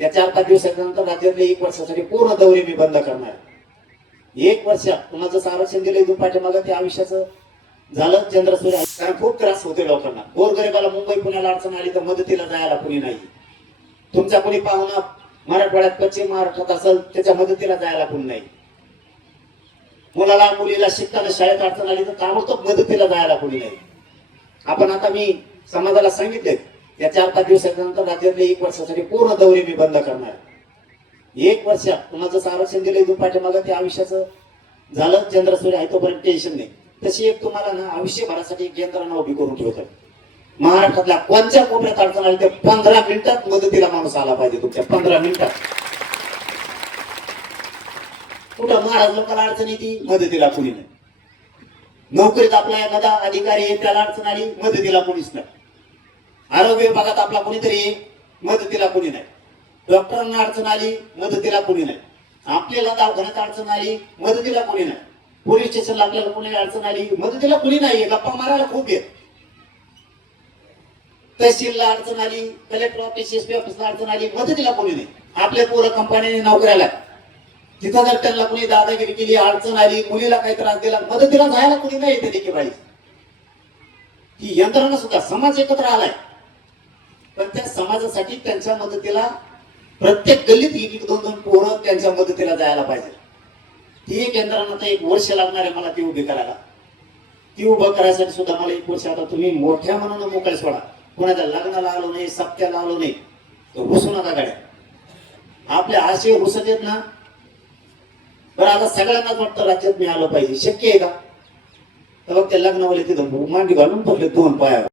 या 4-5 दिवसानंतर राज्यातले 1 वर्षासाठी पूर्ण दौरे मी बंद करणार. 1 वर्ष तुम्हाला जसं आरक्षण दिलं इथून पाठीमागं ते आयुष्याचं झालं चंद्रसूर्य. कारण खूप त्रास होते लोकांना. गोरगरिबाला मुंबई पुण्याला अडचण आली तर मदतीला जायला कुणी नाही. तुमचा कुणी पाहुणा मराठवाड्यात पश्चिम महाराष्ट्रात असेल त्याच्या मदतीला जायला कुणी नाही. मुलाला मुलीला शिकताना शाळेत अडचण आली तर ताबडतोब मदतीला जायला कोणी नाही. आपण आता मी समाजाला सांगितले या 4-5 दिवसानंतर राज्यातले 1 वर्षासाठी पूर्ण दौरे मी बंद करणार. 1 वर्ष तुम्हाला जसं आरक्षण दिलं इथून पाठीमागं ते आयुष्याचं झालं चंद्रसूर्य आहे तोपर्यंत टेन्शन नाही. तशी एक तुम्हाला ना आयुष्यभरासाठी एक यंत्रणा उभी करून ठेवतात. महाराष्ट्रातल्या कोणत्या कोपऱ्यात अडचण आली तर 15 मिनिटात मदतीला माणूस आला पाहिजे. तुमच्या 15 मिनिटात कुठं महाराज लोकांना अडचण येते मदतीला कुणी नाही. नोकरीत आपला एखादा अधिकारी आहे त्याला अडचण आली मदतीला कुणीच नाही. आरोग्य विभागात आपला कुणीतरी मदतीला कुणी नाही. डॉक्टरांना अडचण आली मदतीला कुणी नाही. आपल्याला दवाखान्यात अडचण आली मदतीला कुणी नाही. पोलीस स्टेशनला आपल्याला कुणी अडचण आली मदतीला कुणी नाही. गप्पा मारायला खूप आहे. तहसीलला अडचण आली, कलेक्टर ऑफिस एसपी ऑफिसला अडचण आली मदतीला कोणी नाही. आपल्या पोरं कंपनीने नोकऱ्याला तिथं जर त्यांना कोणी दादागिरी केली अडचण आली मुलीला काही त्रास दिला मदतीला जायला कोणी नाही येते देखील बाई. ही यंत्रणा सुद्धा समाज एकत्र आलाय पण त्या समाजासाठी त्यांच्या मदतीला प्रत्येक गल्लीत 1-2 पोरं त्यांच्या मदतीला जायला पाहिजे. ती एक यंत्रणा तर 1 वर्ष लागणार आहे मला ती उभी करायला. ती उभं करायसाठी सुद्धा मला 1 वर्ष आता तुम्ही मोठ्या मनानं मोकळे सोडा. कोणाच्या लग्नाला आलो नाही सप्त्याला आलो नाही तर घुसू नका गाड्या. आपल्या आशय घुसत येत ना तर आता सगळ्यांनाच वाटतं राज्यात मी आलो पाहिजे. शक्य आहे का? तर मग ते लग्नावाले तिथं मांडी घालून पडले 2 पायावर.